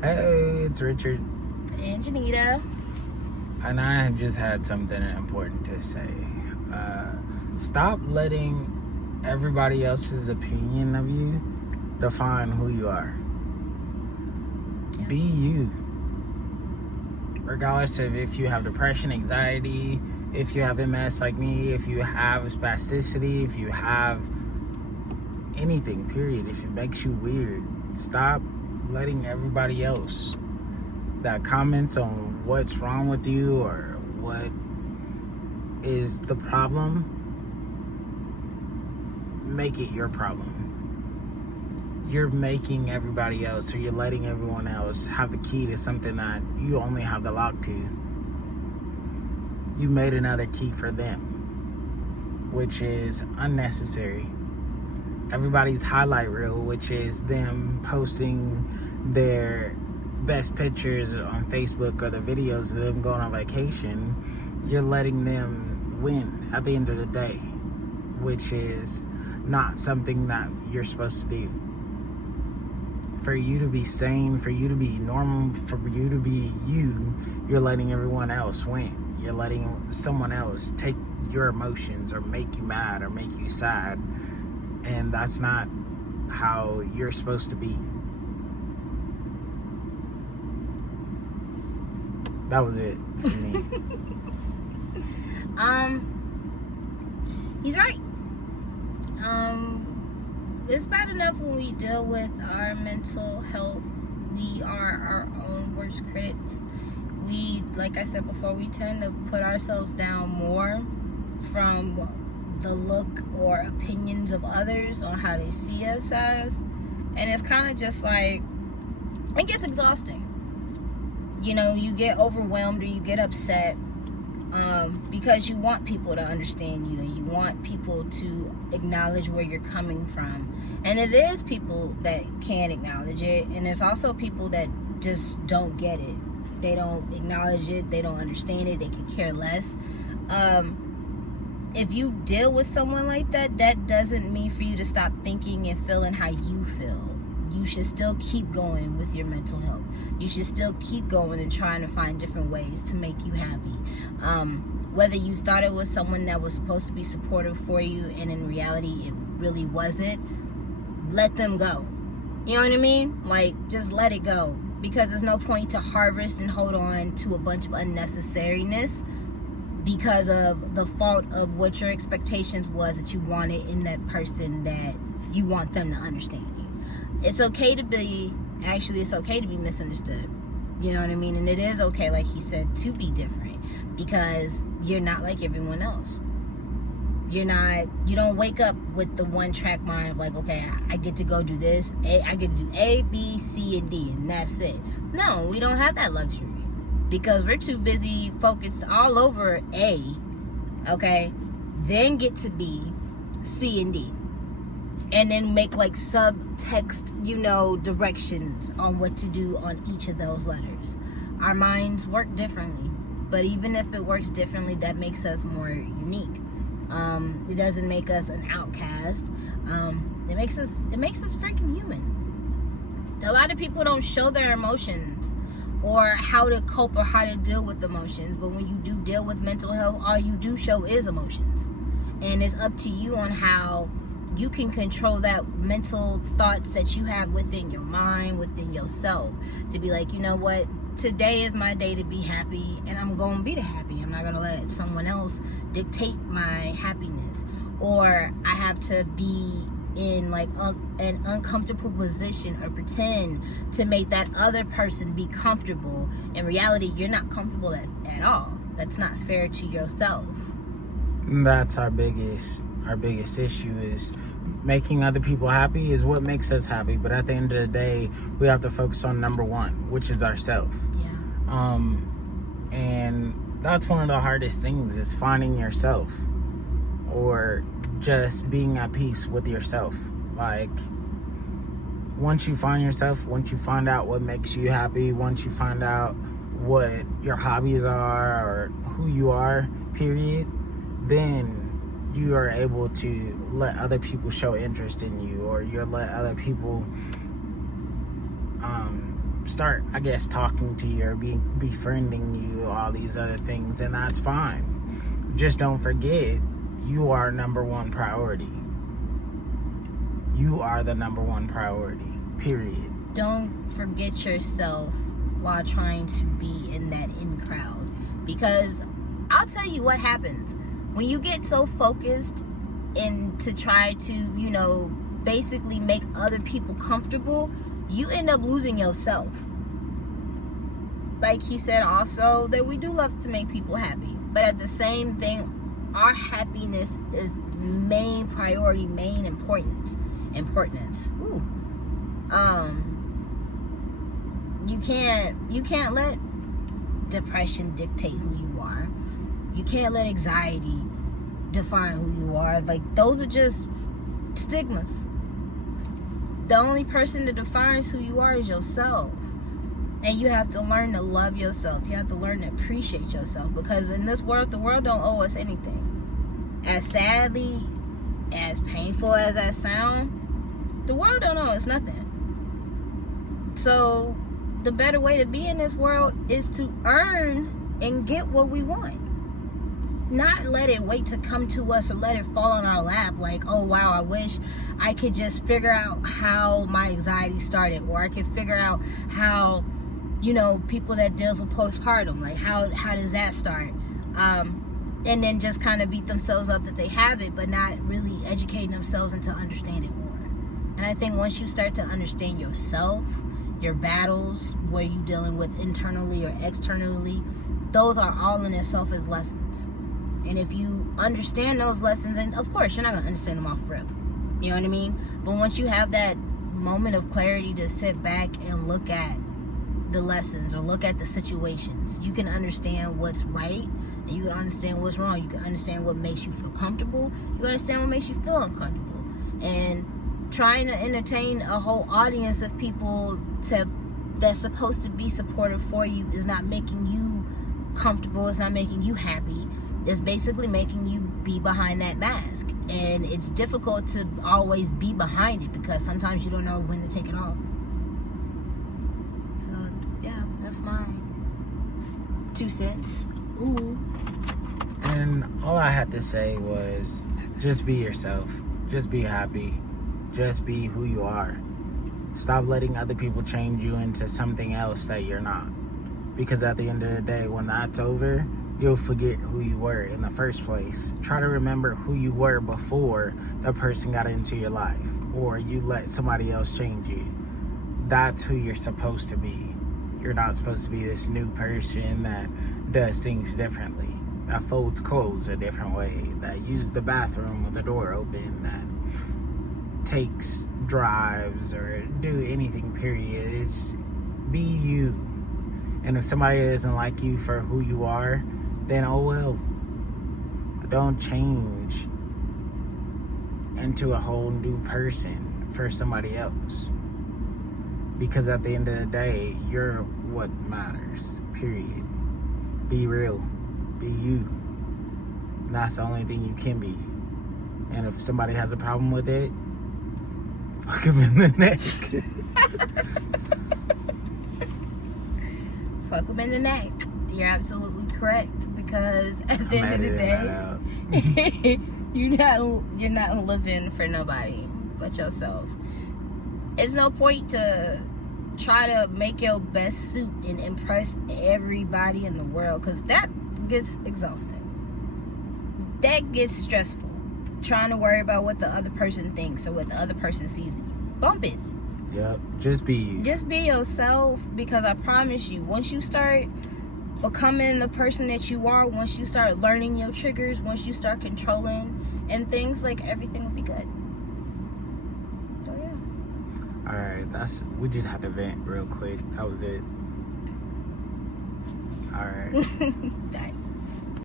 Hey, it's Richard. And Janita. And I just had something important to say. Stop letting everybody else's opinion of you define who you are. Yeah. Be you. Regardless of if you have depression, anxiety, if you have MS like me, if you have spasticity, if you have anything, period. If it makes you weird, stop letting everybody else that comments on what's wrong with you or what is the problem make it your problem. You're making everybody else, or you're letting everyone else have the key to something that you only have the lock to. You made another key for them, which is unnecessary. Everybody's highlight reel, which is them posting their best pictures on Facebook or the videos of them going on vacation, you're letting them win at the end of the day, which is not something that you're supposed to do. For you to be sane, for you to be normal, for you to be you, you're letting everyone else win. You're letting someone else take your emotions or make you mad or make you sad, and that's not how you're supposed to be. That was it for me. He's right. It's bad enough when we deal with our mental health. We are our own worst critics. We, like I said before, we tend to put ourselves down more from the look or opinions of others on how they see us as. And it's kind of just like, it gets exhausting. You know, you get overwhelmed or you get upset because you want people to understand you and you want people to acknowledge where you're coming from. And it is people that can acknowledge it, and there's also people that just don't get it. They don't acknowledge it, they don't understand it, they can care less. If you deal with someone like that, that doesn't mean for you to stop thinking and feeling how you feel. You should still keep going with your mental health. You should still keep going and trying to find different ways to make you happy. Whether you thought it was someone that was supposed to be supportive for you and in reality it really wasn't, let them go. You know what I mean? Like, just let it go. Because there's no point to harvest and hold on to a bunch of unnecessariness because of the fault of what your expectations was that you wanted in that person that you want them to understand you. It's okay to be misunderstood. You know what I mean? And it is okay, like he said, to be different because you're not like everyone else. You don't wake up with the one track mind of like, okay, I get to go do this. I get to do A, B, C, and D, and that's it. No, we don't have that luxury because we're too busy focused all over A, okay? Then get to B, C, and D. And then make like subtext, directions on what to do on each of those letters. Our minds work differently, but even if it works differently, that makes us more unique. It doesn't make us an outcast. It makes us freaking human. A lot of people don't show their emotions or how to cope or how to deal with emotions, but when you do deal with mental health, all you do show is emotions. And it's up to you on how you can control that mental thoughts that you have within your mind, within yourself, to be like, you know what, today is my day to be happy, and I'm going to be happy. I'm not going to let someone else dictate my happiness, or I have to be in like an uncomfortable position or pretend to make that other person be comfortable. In reality, you're not comfortable at all. That's not fair to yourself. That's our biggest issue, is making other people happy is what makes us happy. But at the end of the day, we have to focus on number one, which is ourselves. Yeah. And that's one of the hardest things, is finding yourself, or just being at peace with yourself. Like, once you find yourself, once you find out what makes you happy, once you find out what your hobbies are or who you are, period, then you are able to let other people show interest in you, or you'll let other people start, I guess, talking to you or befriending you, all these other things, and that's fine. Just don't forget, you are number one priority. You are the number one priority, period. Don't forget yourself while trying to be in that in crowd, because I'll tell you what happens when you get so focused and to try to, you know, basically make other people comfortable. You end up losing yourself. Like he said also, that we do love to make people happy, but at the same thing, our happiness is main priority, main importance. Ooh. You can't let depression dictate who you are. You can't let anxiety define who you are. Like, those are just stigmas. The only person that defines who you are is yourself. And you have to learn to love yourself. You have to learn to appreciate yourself, because in this world, the world don't owe us anything. As sadly, as painful as that sound, the world don't owe us nothing. So the better way to be in this world is to earn and get what we want. Not let it wait to come to us or let it fall on our lap like, oh wow, I wish I could just figure out how my anxiety started, or I could figure out how, you know, people that deals with postpartum, like how does that start, and then just kind of beat themselves up that they have it, but not really educating themselves into understanding more. And I think once you start to understand yourself, your battles, where you dealing with internally or externally, those are all in itself as lessons. And if you understand those lessons, then of course you're not going to understand them off rip. You know what I mean? But once you have that moment of clarity to sit back and look at the lessons or look at the situations, you can understand what's right and you can understand what's wrong. You can understand what makes you feel comfortable. You can understand what makes you feel uncomfortable. And trying to entertain a whole audience of people that's supposed to be supportive for you is not making you comfortable. It's not making you happy. It's basically making you be behind that mask. And it's difficult to always be behind it because sometimes you don't know when to take it off. So, yeah, that's my 2 cents. Ooh. And all I had to say was just be yourself. Just be happy. Just be who you are. Stop letting other people change you into something else that you're not. Because at the end of the day, when that's over, you'll forget who you were in the first place. Try to remember who you were before the person got into your life, or you let somebody else change you. That's who you're supposed to be. You're not supposed to be this new person that does things differently, that folds clothes a different way, that uses the bathroom with the door open, that takes drives or do anything, period. It's be you. And if somebody doesn't like you for who you are, then oh well. Don't change into a whole new person for somebody else. Because at the end of the day, you're what matters, period. Be real. Be you. That's the only thing you can be. And if somebody has a problem with it, fuck them in the neck. Fuck them in the neck. You're absolutely correct, because at the end of the day, you're not living for nobody but yourself. It's no point to try to make your best suit and impress everybody in the world, because that gets exhausting. That gets stressful. Trying to worry about what the other person thinks or what the other person sees in you. Bump it. Yep, just be you. Just be yourself, because I promise you, once you start becoming the person that you are, once you start learning your triggers, once you start controlling and things, like, everything will be good. So yeah. Alright, we just had to vent real quick. That was it. Alright. Bye.